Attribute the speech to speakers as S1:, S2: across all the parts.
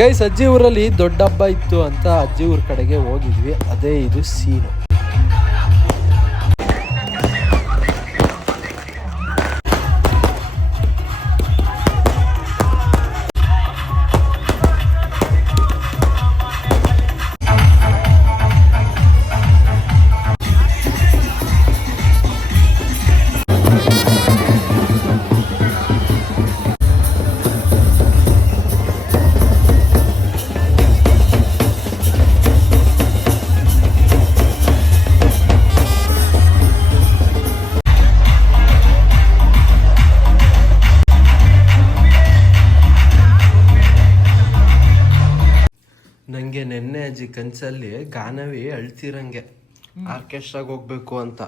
S1: Guys ಅಜ್ಜಿ ಊರಲ್ಲಿ ದೊಡ್ಡ ಹಬ್ಬ ಇತ್ತು ಅಂತ ಅಜ್ಜಿ ಊರ ಕಡೆಗೆ ಹೋಗಿದ್ವಿ. ಅದೇ ಇದು ಸೀನು ನಂಗೆ ನೆನ್ನೆ ಅಜ್ಜಿ ಕನ್ಸಲ್ಲಿ ಗಾನವಿ ಅಳ್ತಿರಂಗೆ. ಆರ್ಕೆಸ್ಟ್ರಾಗ ಹೋಗ್ಬೇಕು ಅಂತ.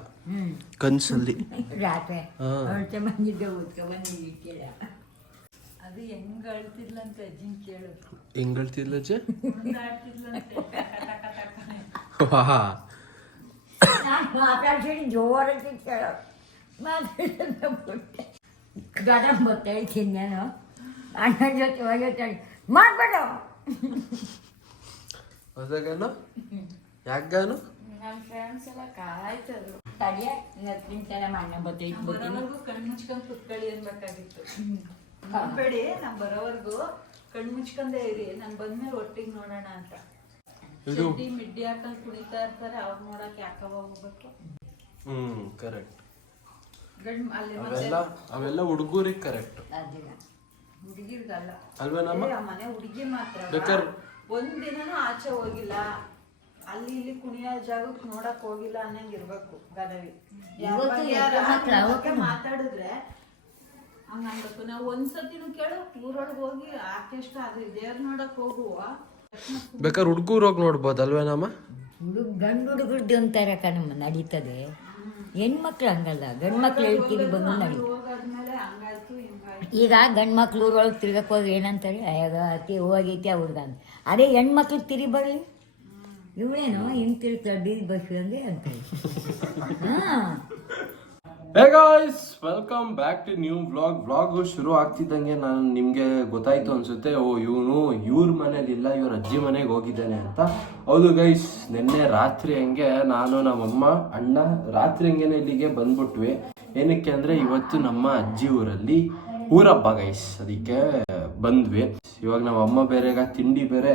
S1: ಕನ್ಸಲ್ಲಿ.
S2: ರಾತ್ರಿ.
S1: ಹಾ.
S2: ಹೊರಟೆ ಬಂದಿದ್ದೆ ಓದ್ಕೊ ಬಂದಿದ್ದೆ ಕೇಳ.
S3: ಅದು ಹೆಂಗ್ ಅಳ್ತಿದ್ಲಂತ ಅಂತ ಕೇಳು.
S1: ಹೆಂಗ್ ಅಳ್ತಿದ್ಲ ಅಜ್ಜಿ?
S3: ಆಡ್ತಿದ್ಲಂತೆ
S1: ವಾ
S2: ನಾನು ಮಾತಾಡ್ತೀನಿ ಜೋರಾಗಿ ಕೇಳೋ. ಮಾತಾಡೋದು ಬಿಟ್ಟೆ ಗರಂ ಬರ್ತಾ ಹೇಳ್ತೀನಿ ನಾನು ಅಣ್ಣ ಜೊತೆ ಹೋಗಿ
S1: ಹೊಸಗಾನು? ಯಾಕಾನು
S3: ನಮ್ ಫ್ರೆಂಡ್ಸ್ ಎಲ್ಲ ಕಾಯ್ತದ್ರು.
S2: ತಡಿಯ ಹತ್ತು ನಿಮಿಷ ನಮ್ಮ ಅಣ್ಣ ಬರ್ತೈತೆ ಬರ್ತೀನಿ
S3: ಬರೋವರ್ಗು ಕಣ್ ಮುಚ್ಕೊಂಡ್ ಕುತ್ಕೊಳ್ಳಿ ಅನ್ಬೇಕಾಗಿತ್ತು. ನಂಬೇಡಿ ನಾನ್ ಬರೋವರ್ಗು ಕಣ್ ಮುಚ್ಕೊಂಡೇ ಇರಿ. ನಾನು ಬಂದ್ಮೇಲೆ ಒಟ್ಟಿಗೆ ನೋಡೋಣ ಅಂತ. ಚಡ್ಡಿ ಮಿಡ್ಡಿ ಹಾಕೊಂಡ್ ಕುಣಿತಾ ಇರ್ತಾರೆ ಅವ್ರ ನೋಡಕ್ ಯಾಕವ ಹೋಗ್ಬೇಕು?
S1: ಹ್ಮ್ ಕರೆಕ್ಟ್
S3: ಗಂಡ್ ಅಲ್ಲಿ
S1: ಅವೆಲ್ಲ ಅವೆಲ್ಲ ಹುಡುಗರಿಗೆ ಕರೆಕ್ಟ್
S2: ಅದಿಲ್ಲ.
S3: ಹುಡುಗಿರ್ಗಲ್ಲ.
S1: ಅಲ್ವಾ ನಮ್ಮ
S3: ಮನೆ ಹುಡುಗಿ ಮಾತ್ರ ಒಂದ್ ದಿನನೂ ಆಚೆ ಹೋಗಿಲ್ಲ. ಅಲ್ಲಿ ಇಲ್ಲಿ ಕುಣಿಯೋ ಜಾಗಕ್ಕೆ ನೋಡಕ್ ಹೋಗಿಲ್ಲ ಅನ್ನಂಗ್ ಇರ್ಬೇಕು ಗದವಿ. ಮಾತಾಡಿದ್ರೆ ಹಂಗ ಅನ್ಬೇಕು. ನಾವು ಒಂದ್ಸತಿನೂ ಕೇಳು ಊರೊಳಗೆ ಹೋಗಿ ಆರ್ಕೆಸ್ಟ್ರಾ ಅದು ದೇವ್ರ ನೋಡಕ್ ಹೋಗುವ.
S1: ಬೇಕಾದ್ರೆ ಹುಡುಗರು ಹೋಗಿ ನೋಡ್ಬೋದಲ್ವೇ ನಮ್ಮ?
S2: ಹುಡುಗ ಗಂಡು ಹುಡುಗರ್ದು ಒಂಥರ ಕಣಮ್ಮ ನಡೀತದೆ. ಹೆಣ್ಮಕ್ಳು ಹಂಗಲ್ಲ. ಗಂಡು ಮಕ್ಳು ಹೇಳ್ತೀರಿ ಬಂದು
S3: ನಡೀತದೆ.
S2: ಈಗ ಗಂಡು ಮಕ್ಳು ಊರೊಳಗೆ ತಿರ್ಗಕ್ಕೆ ಹೋದ್ರೆ ಏನಂತಾರೆ? ಅಯ್ಯಾಗ ಅತಿ ಹೋಗೈತೆ ಹುಡ್ಗ ಅಂತ. ಅದೇ ಹೆಣ್ಮಕ್ಳು ತಿರಿ ಬರಲಿ. ಇವಳೇನು ಹಿಂಗೆ ತಿರ್ಗ್ತಾಳೆ ಬೀದಿ ಬಸ್ ಅಂತಾರೆ ಹಾಂ.
S1: Guys welcome back to new vlog vlog ಶುರು ಆಗ್ತಿದ್ದಂಗೆ ನಾನು ನಿಮಗೆ ಗೊತ್ತಾಯ್ತು ಅನ್ಸುತ್ತೆ, ಓ, ಇವನು ಇವ್ರ ಮನೇಲಿ ಇಲ್ಲ, ಇವ್ರ ಅಜ್ಜಿ ಮನೆಗೆ ಹೋಗಿದ್ದಾನೆ ಅಂತ. ಹೌದು ಗೈಸ್ ನಿನ್ನೆ ರಾತ್ರಿ ಹಂಗೆ ನಾನು, ನಮ್ಮಮ್ಮ, ಅಣ್ಣ ರಾತ್ರಿ ಹಂಗೆನೆ ಇಲ್ಲಿಗೆ ಬಂದ್ಬಿಟ್ವಿ. ಏನಕ್ಕೆ ಅಂದರೆ ಇವತ್ತು ನಮ್ಮ ಅಜ್ಜಿ ಊರಲ್ಲಿ ಊರಬ್ಬ ಗೈಸ್ ಅದಕ್ಕೆ ಬಂದ್ವಿ. ಇವಾಗ ನಮ್ಮ ಅಮ್ಮ ಬೇರೆಗ ತಿಂಡಿ ಬೇರೆ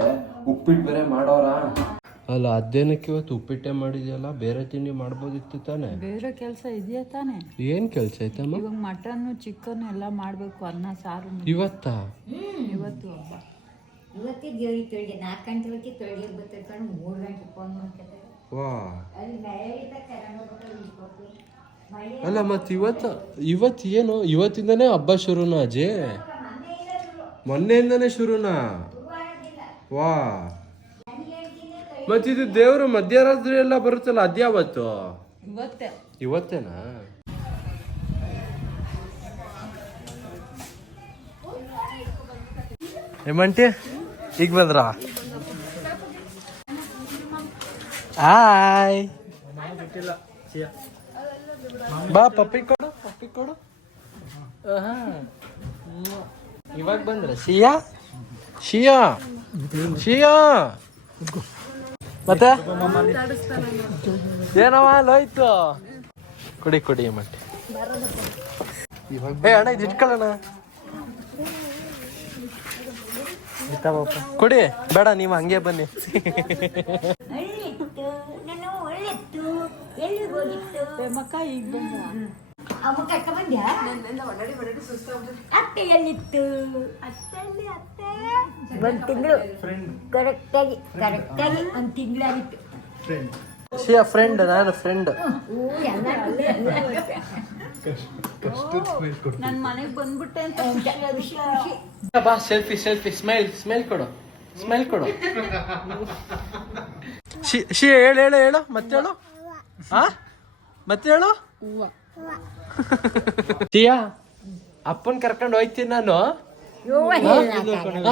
S1: ಉಪ್ಪಿಟ್ಟು ಬೇರೆ ಮಾಡೋರ. ಅಲ್ಲ ಅದೇನಕ್ಕೆ ಇವತ್ತು ಉಪ್ಪಿಟ್ಟೆ ಮಾಡಿದ್ಯಲ್ಲ? ಬೇರೆ ತಿಂಡಿ ಮಾಡ್ಬೋದಿತ್ತು ತಾನೆ?
S3: ಬೇರೆ ಕೆಲಸ ಇದೆಯಾ ತಾನೆ?
S1: ಏನ್ ಕೆಲಸ ಐತಮ್ಮ
S3: ಇವಾಗ ಮಟನ್ ಚಿಕನ್ ಎಲ್ಲ ಮಾಡ್ಬೇಕು ಅನ್ನ ಸಾರು.
S1: ಇವತ್ತ?
S3: ಇವತ್ತು ಹಬ್ಬ.
S2: ಇವತ್ತೇ ದೇವ್ರಿಗೆ ತೊಳಿಗೆ ನಾಲ್ಕು ಗಂಟೆ ಹೊತ್ತಿಗೆ ತೊಳಿಗೆ ಬರ್ತಿರ್ಕೊಂಡು ಮೂರು ಗಂಟೆ ಫೋನ್ ಮಾಡ್ತಾರೆ
S1: ವಾ
S2: ಅಲ್ಲಿ ಮಳೆ ತಗೊಂಡು ಮಳೆ
S1: ಅಲ್ಲ ಮತ್ ಇವತ್ತ ಇವತ್ತು ಏನು? ಇವತ್ತಿಂದನೇ ಹಬ್ಬ ಶುರುನಾ ಅಜ್ಜಿ ಮೊನ್ನೆಯಿಂದನೇ ಶುರುನಾ? ವಾ. ಮತ್ತಿದು ಇದು ದೇವ್ರ ಮಧ್ಯರಾತ್ರಿ ಎಲ್ಲ ಬರುತ್ತಲ್ಲ ಅದ್ಯಾವತ್ತು
S3: ಇವತ್ತೇ.
S1: ಇವತ್ತೇನಾ? ಏಮಂಟಿ ಈಗ ಬಂದ್ರ? ಹಾಯ್ ಬಾ ಪಪ್ಪಿ ಕೊಡು ಪಪ್ಪಿ ಕೊಡು. ಇವಾಗ ಬಂದ್ರ? ಶಿಯಾ? ಶಿಯಾ? ಶಿಯಾ? ಮತ್ತೆ? ಏನವ ಲೋಯ್ತು ಕುಡಿ ಕುಡಿ ಮಟ್ಟಿ. ಏ ಅಣ್ಣ ಇದು ಇಟ್ಕೊಳ್ಳೋಣ. ಕುಡಿ ಬೇಡ ನೀವು ಹಂಗೆ ಬನ್ನಿ.
S3: ಮಕ್ಕ ಈಗ ಬಂದ
S2: ಕರ್ಕ ಬಂದ್ಯಾ? ಅತ್ತೆ. ಒಂದು ತಿಂಗಳು. ಕರೆಕ್ಟಾಗಿ ಕರೆಕ್ಟಾಗಿ ಒಂದು ತಿಂಗಳಾಗಿತ್ತು.
S1: ಶಿಯಾ ಫ್ರೆಂಡ್ ನಾನು ಫ್ರೆಂಡ್
S2: ಓ ಮನೆಗೆ
S3: ನನ್ ಮನೆಗ್ ಬಂದ್ಬಿಟ್ಟೆ ಅಂತ
S2: ಖುಷಿ ಖುಷಿ.
S1: ಬಾ ಸೆಲ್ಫಿ ಸೆಲ್ಫಿ ಸ್ಮೈಲ್ ಸ್ಮೈಲ್ ಕೊಡು. ಸ್ಮೈಲ್ ಕೊಡು. ಶಿ ಶಿ ಹೇಳು ಹೇಳು ಹೇಳು. ಮತ್ತೆ ಹೇಳು ಹಾ ಮತ್ತೆ ಹೇಳು ಟಿಯಾ ಅಪ್ಪನ್ ಕರ್ಕೊಂಡು ಹೋಯ್ತೀನಿ ನಾನು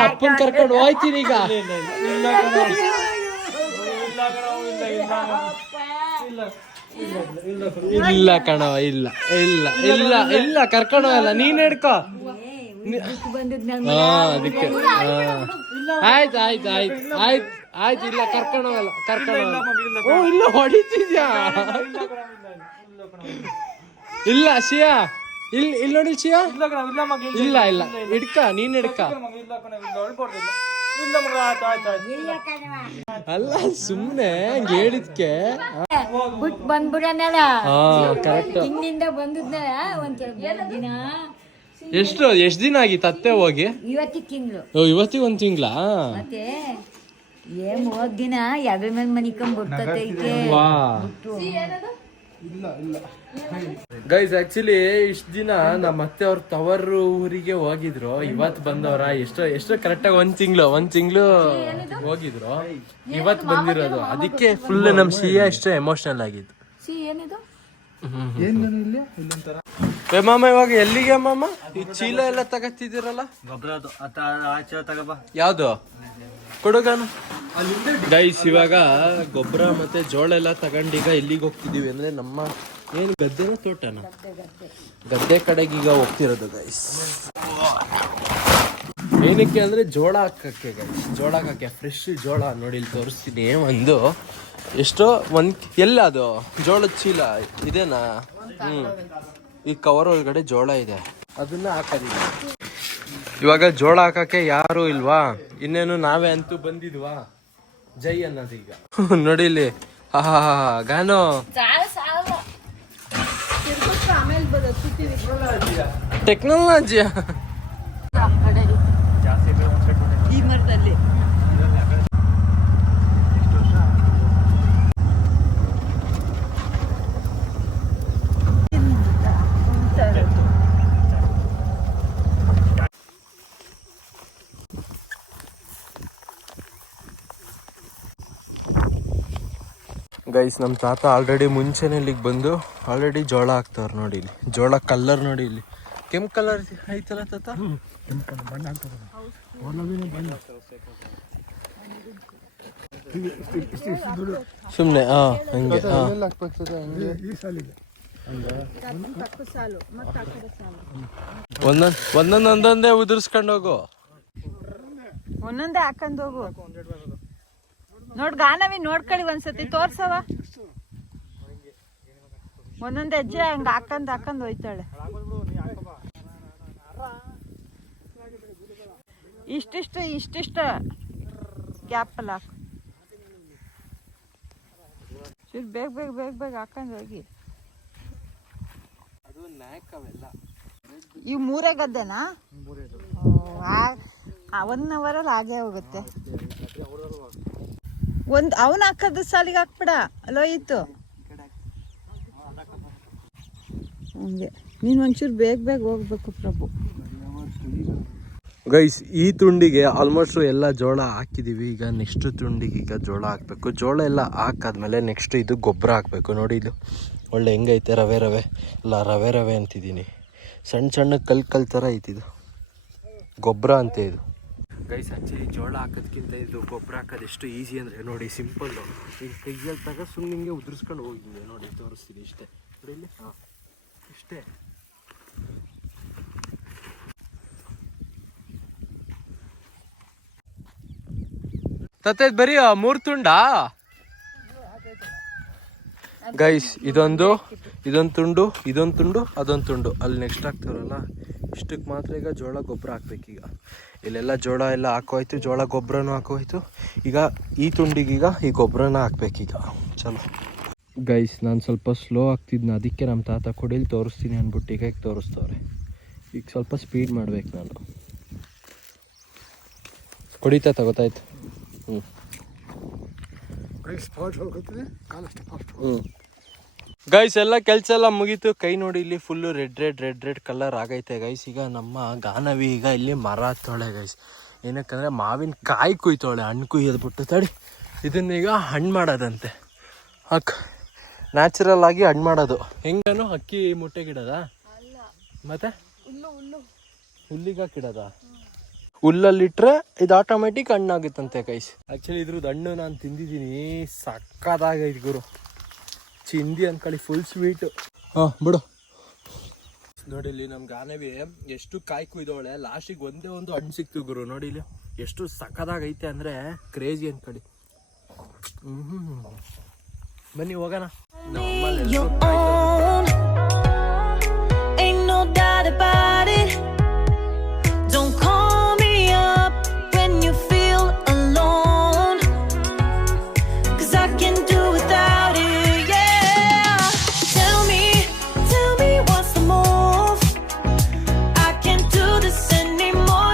S1: ಅಪ್ಪನ್ ಕರ್ಕೊಂಡು ಹೋಯ್ತೀನಿ ಈಗ ಇಲ್ಲ ಕಣವ ಇಲ್ಲ ಇಲ್ಲ ಇಲ್ಲ ಇಲ್ಲ ಕರ್ಕೊಂಡು ಹೋಗಲ್ಲ ನೀನ್ ಹಿಡ್ಕೋ ಹಾ ಅದಕ್ಕೆ ಹಾ ಆಯ್ತು ಆಯ್ತು ಆಯ್ತು ಆಯ್ತು ಆಯ್ತು ಇಲ್ಲ ಕರ್ಕೊಂಡು ಹೋಗಲ್ಲ ಕರ್ಕೊಂಡು ಹೋಗಲ್ಲ ಓ ಇಲ್ಲ ಹೊಡಿತಿದ್ಯಾ ಇಲ್ಲ ಸಿಯಾ ಇಲ್ ಇಲ್ಲಿ ನೋಡಿ ಶಿಯಾ.
S4: ಇಲ್ಲ ಕಣ ಇಲ್ಲ ಮಗ ಇಲ್ಲ
S1: ಇಲ್ಲ ಇಲ್ಲ ಹಿಡ್ಕ ನೀನ್ ಹಿಡ್ಕ.
S4: ಇಲ್ಲ ಕಣ ಇಲ್ಲ ಹೊಳ್ಬಾರ್ದು ಇಲ್ಲ ಇಲ್ಲ ಮಗ ಆಯ್ತು ಆಯ್ತು ಆಯ್ತು.
S1: ಅಲ್ಲ ಸುಮ್ನೆ ಹಂಗ್ ಹೇಳಿದ್ಕೆ.
S2: ಬಿಟ್ಟು ಬಂದ್ಬಿಡನಲ್ಲ
S1: ಹಾ ಕರೆಕ್ಟ್
S2: ಹಿಂದಿಂದ ಬಂದಿದ್ನಲ್ಲ ಒಂದ್ ದಿನ.
S1: ಎಷ್ಟು ಎಷ್ಟು ದಿನ ಆಗಿತ್ತು ಅತ್ತೆ ಹೋಗಿ?
S2: ಇವತ್ತಿಗೆ ತಿಂಗಳು.
S1: ಓ ಇವತ್ತಿಗೆ ಒಂದ್ ತಿಂಗ್ಳಾ?
S2: ಮತ್ತೆ ಏನ್ ಹೋದ್ ದಿನ ಯಾವ್ಯಾವ ಮೇಲೆ ಮನಿಕೊಂಡ್ ಬಿಡ್ತೈತೆ
S1: ವಾ. ಗೈಸ್ ಆಕ್ಚುಲಿ ಇಷ್ಟ ದಿನ ನಮ್ಮ ಅತ್ತೆ ಅವ್ರ ತವರ್ ಊರಿಗೆ ಹೋಗಿದ್ರು. ಇವತ್ ಬಂದವ್ರ. ಎಷ್ಟೋ ಎಷ್ಟೋ ಕರೆಕ್ಟಾಗಿ ಒಂದ್ ತಿಂಗ್ಳು ಒಂದ್ ತಿಂಗ್ಳು ಹೋಗಿದ್ರು. ಇವತ್ ಬಂದಿರೋದು. ಅದಕ್ಕೆ ಫುಲ್ ನಮ್ ಸಿಹಿಯ ಎಷ್ಟೋ ಎಮೋಷನಲ್ ಆಗಿತ್ತು
S2: ಸಿ ಏನಿದು?
S1: ಏ ಮಾಮ ಇವಾಗ ಎಲ್ಲಿಗೆ ಮಾಮ? ಈ ಚೀಲ ಎಲ್ಲ ತಗತ್ತಿದಿರಲ್ಲ
S4: ಗೊಬ್ಬರ ಅದು ಅತ್ತ ಆಚೆ ತಗೋಬಾ
S1: ಯಾವ್ದು? ಕೊಡುಗನು ಗೈಸ್ ಇವಾಗ ಗೊಬ್ಬರ ಮತ್ತೆ ಜೋಳ ಎಲ್ಲ ತಗೊಂಡೀಗ ಇಲ್ಲಿಗೆ ಹೋಗ್ತಿದೀವಿ ಅಂದ್ರೆ ನಮ್ಮ ಏನು ಗದ್ದೆನ ತೋಟನ? ಗದ್ದೆ ಕಡೆಗೆ ಈಗ ಹೋಗ್ತಿರೋದು ಗೈಸ್ ಏನಕ್ಕೆ ಅಂದ್ರೆ ಜೋಳ ಹಾಕಕ್ಕೆ ಗೈಸ್ ಜೋಳ ಹಾಕಕ್ಕೆ ಫ್ರೆಶ್ ಜೋಳ ನೋಡಿ ಇಲ್ಲಿ ತೋರಿಸ್ತೀನಿ. ಒಂದು, ಎಷ್ಟೋ, ಒಂದ್, ಎಲ್ಲ ಅದು, ಜೋಳದ ಚೀಲ, ಇದೇನಾ? ಹ್ಮ್. ಈ ಕವರ್ ಒಳಗಡೆ ಜೋಳ ಇದೆ. ಅದನ್ನ ಹಾಕೋದಿಲ್ಲ. ಇವಾಗ ಜೋಳ ಹಾಕಕ್ಕೆ ಯಾರು ಇಲ್ವಾ? ಇನ್ನೇನು ನಾವೇ ಅಂತೂ ಬಂದಿದ್ವಾ? ಜೈ ಅನ್ನೋದೀಗ ನೋಡಿ ಇಲ್ಲಿ. ಹಾ ಗಾನೋ? ಟೆಕ್ನಾಲಜಿ
S3: ಈ ಮರದಲ್ಲಿ
S1: ಗೈಸ್ ನಮ್ಮ ತಾತ ಆಲ್ರೆಡಿ ಮುಂಚೆನೆ ಇಲ್ಲಿಗೆ ಬಂದು ಆಲ್ರೆಡಿ ಜೋಳ ಹಾಕ್ತವ್ರು ನೋಡಿ ಇಲ್ಲಿ. ಜೋಳ ಕಲರ್ ನೋಡಿ ಇಲ್ಲಿ. ಕೆಂಪು ಕಲರ್ ಐತಲ್ಲ ತಾತ? ಸುಮ್ಮನೆ ಹಾ ಹಂಗೆ ಒಂದೊಂದ್ ಒಂದೊಂದ್ ಒಂದೊಂದೇ ಉದುರ್ಸ್ಕೊಂಡು ಹೋಗು.
S3: ಒಂದೊಂದೇ ಹಾಕೊಂಡ್ ನೋಡ್ ಗಾನವಿ ನೋಡ್ಕೊಳ್ಳಿ ಒಂದ್ಸತಿ ತೋರ್ಸವ ಒಂದೊಂದ್ ಹೆಜ್ಜೆ ಹಂಗ ಹಾಕಂದ್ ಹಾಕಂದ್ ಹೋಯ್ತಾಳೆ. ಇಷ್ಟಿಷ್ಟು ಇಷ್ಟಿಷ್ಟು ಕ್ಯಾಪಲ್ ಹಾಕು. ಬೇಗ ಬೇಗ ಬೇಗ ಬೇಗ ಹಾಕಂದ್ ಹೋಗಿ. ಇವ್ ಮೂರೇ ಗದ್ದೆನಾ? ಒನ್ ಅವರಲ್ಲಿ ಆಗೇ ಹೋಗುತ್ತೆ. ಒಂದ್ ಅವನ್ ಹಾಕದ ಸಾಲಿಗೆ ಹಾಕ್ಬಿಡ. ಅಲ್ಲೋಯ್ತು ಹಂಗೆ. ನೀನು ಒಂಚೂರು ಬೇಗ ಬೇಗ ಹೋಗ್ಬೇಕು ಪ್ರಭು.
S1: ಗೈಸ್, ಈ ತುಂಡಿಗೆ ಆಲ್ಮೋಸ್ಟ್ ಎಲ್ಲ ಜೋಳ ಹಾಕಿದೀವಿ. ಈಗ ನೆಕ್ಸ್ಟ್ ತುಂಡಿಗೆ ಈಗ ಜೋಳ ಹಾಕಬೇಕು. ಜೋಳ ಎಲ್ಲ ಹಾಕಾದ್ಮೇಲೆ ನೆಕ್ಸ್ಟ್ ಇದು ಗೊಬ್ಬರ ಹಾಕಬೇಕು. ನೋಡಿ ಇದು. ಒಳ್ಳೆ ಹೆಂಗೈತೆ? ರವೆ ರವೆ. ಅಲ್ಲ, ರವೆ ರವೆ ಅಂತಿದ್ದೀನಿ. ಸಣ್ಣ ಸಣ್ಣ ಕಲ್ ಕಲ್ ಥರ ಐತಿದು ಗೊಬ್ಬರ ಅಂತ ಇದು. ಗೈಸ್ ಆ್ಯಕ್ಚುಲಿ ಜೋಳ ಹಾಕೋದಕ್ಕಿಂತ ಇದು ಗೊಬ್ಬರ ಹಾಕೋದು ಎಷ್ಟು ಈಸಿ ಅಂದರೆ ನೋಡಿ ಸಿಂಪಲ್ಲು ಈಗ ಕೈಯಲ್ಲಿ ತಗ ಸುಮ್ಮನೆ ಹಿಂಗೆ ಉದುರಿಸ್ಕೊಂಡು ಹೋಗಿದ್ದೆ ನೋಡಿ, ತೋರಿಸ್ತೀನಿ ಇಷ್ಟೇ. ನೋಡಿ ಇಲ್ಲಿ. ಹಾಂ, ಇಷ್ಟೇ. ತತ್ತೆ ಬರೀ ಮೂರ್ ತುಂಡ? ಗೈಸ್ ಇದೊಂದು ಇದೊಂದು ತುಂಡು ಇದೊಂದು ತುಂಡು, ಅದೊಂದು ತುಂಡು. ಅಲ್ಲಿ ನೆಕ್ಸ್ಟ್ ಹಾಕ್ತಾರಲ್ಲ? ಇಷ್ಟಕ್ಕೆ ಮಾತ್ರ ಈಗ ಜೋಳ ಗೊಬ್ಬರ ಹಾಕ್ಬೇಕೀಗ ಇಲ್ಲೆಲ್ಲ ಜೋಳ ಎಲ್ಲ ಹಾಕೋಯ್ತು ಜೋಳ ಗೊಬ್ಬರನೂ ಹಾಕೋಯ್ತು. ಈಗ ಈ ತುಂಡಿಗೀಗ ಈ ಗೊಬ್ಬರನ ಹಾಕ್ಬೇಕೀಗ ಚಲೋ. ಗೈಸ್ ನಾನು ಸ್ವಲ್ಪ ಸ್ಲೋ ಆಗ್ತಿದ್ನ ಅದಕ್ಕೆ ನಮ್ಮ ತಾತ ಕೊಡಿಲಿ ತೋರಿಸ್ತೀನಿ ಅಂದ್ಬಿಟ್ಟು ಈಗ ತೋರಿಸ್ತವ್ರೆ. ಈಗ ಸ್ವಲ್ಪ ಸ್ಪೀಡ್ ಮಾಡ್ಬೇಕು ನಾನು. ಕುಡಿತಾ ತಗೋತಾಯ್ತು ಹ್ಞೂ ಹ್ಞೂ ಗೈಸ್ ಎಲ್ಲ ಕೆಲಸ ಎಲ್ಲ ಮುಗೀತು. ಕೈ ನೋಡಿ ಇಲ್ಲಿ full red red red red colour ಆಗೈತೆ ಗೈಸ್ ಈಗ ನಮ್ಮ ಗಾನವಿ ಈಗ ಇಲ್ಲಿ ಮರ ಹತ್ತೋಳೆ ಗೈಸ್ ಏನಕ್ಕಂದ್ರೆ ಮಾವಿನ ಕಾಯಿ ಕುಯ್ತೋಳೆ ಹಣ್ಣು ಕುಯ್ಯೋದ್ಬಿಟ್ಟು. ತಡಿ ಇದನ್ನೀಗ ಹಣ್ಣು ಮಾಡೋದಂತೆ. ಅಕ್ ನ್ಯಾಚುರಲ್ ಆಗಿ ಹಣ್ಣು ಮಾಡೋದು. ಹೆಂಗನು ಅಕ್ಕಿ ಮುಟ್ಟೆಗಿಡದ ಮತ್ತೆ? ಹುಲ್ಲಿಗಾಕಿಡದ ಹುಲ್ಲಲ್ಲಿ ಹುಲ್ಲಲ್ಲಿಟ್ರೆ ಇದು ಆಟೋಮೆಟಿಕ್ ಹಣ್ಣಾಗುತ್ತಂತೆ ಕೈಸ್ ಆಕ್ಚುಲಿ ಇದ್ರದ್ದು ಹಣ್ಣು ನಾನು ತಿಂದಿದ್ದೀನಿ. ಸಕ್ಕದಾಗೈತೆ ಗುರು. ಚಿಂದಿ ಅನ್ಕೊಳ್ಳಿ ಫುಲ್ ಸ್ವೀಟ್ ಹಾ ಬಿಡು. ನೋಡಿ ಇಲ್ಲಿ ನಮ್ಗೆ ಆನೆವಿ ಎಷ್ಟು ಕಾಯಿ ಕುಯ್ದವಳೆ ಲಾಸ್ಟಿಗೆ ಒಂದೇ ಒಂದು ಹಣ್ಣು ಸಿಕ್ತು ಗುರು. ನೋಡಿ ಇಲ್ಲಿ ಎಷ್ಟು ಸಖದಾಗೈತೆ ಅಂದ್ರೆ ಕ್ರೇಜಿ ಅನ್ಕೊಳ್ಳಿ. ಹ್ಮ್ ಬನ್ನಿ ಹೋಗೋಣ.